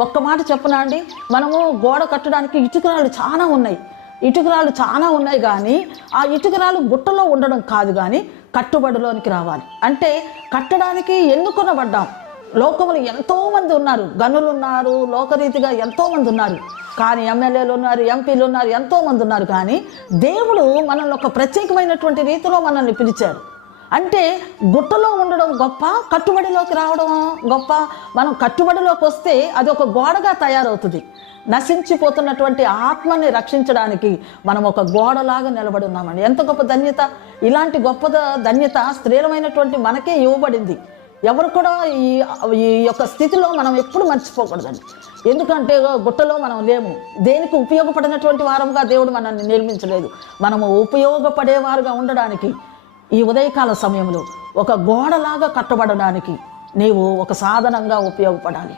ఒక్క మాట చెప్పనా అండి, మనము గోడ కట్టడానికి ఇటుకరాళ్ళు చాలా ఉన్నాయి కానీ ఆ ఇటుకరాలు గుట్టలో ఉండడం కాదు, కానీ కట్టుబడిలోనికి రావాలి. అంటే కట్టడానికి ఎన్నుకొనబడ్డాం. లోకములు ఎంతోమంది ఉన్నారు, గనులు ఉన్నారు, లోకరీతిగా ఎంతోమంది ఉన్నారు, కానీ ఎమ్మెల్యేలు ఉన్నారు, ఎంపీలు ఉన్నారు, ఎంతోమంది ఉన్నారు. కానీ దేవుడు మనల్ని ఒక ప్రత్యేకమైనటువంటి రీతిలో మనల్ని పిలిచాడు. అంటే గుట్టలో ఉండడం గొప్ప, కట్టుబడిలోకి రావడం గొప్ప. మనం కట్టుబడిలోకి వస్తే అది ఒక గోడగా తయారవుతుంది. నశించిపోతున్నటువంటి ఆత్మని రక్షించడానికి మనం ఒక గోడలాగా నిలబడి ఉన్నామండి. ఎంత గొప్ప ధన్యత! ఇలాంటి గొప్ప ధన్యత స్త్రీలమైనటువంటి మనకే ఇవ్వబడింది. ఎవరు కూడా ఈ యొక్క స్థితిలో మనం ఎప్పుడు మర్చిపోకూడదండి. ఎందుకంటే గుట్టలో మనం లేము. దేనికి ఉపయోగపడినటువంటి వారంగా దేవుడు మనల్ని నిర్మించలేదు. మనము ఉపయోగపడేవారుగా ఉండడానికి ఈ ఉదయకాల సమయంలో ఒక గోడలాగా కట్టబడడానికి నీవు ఒక సాధనంగా ఉపయోగపడాలి.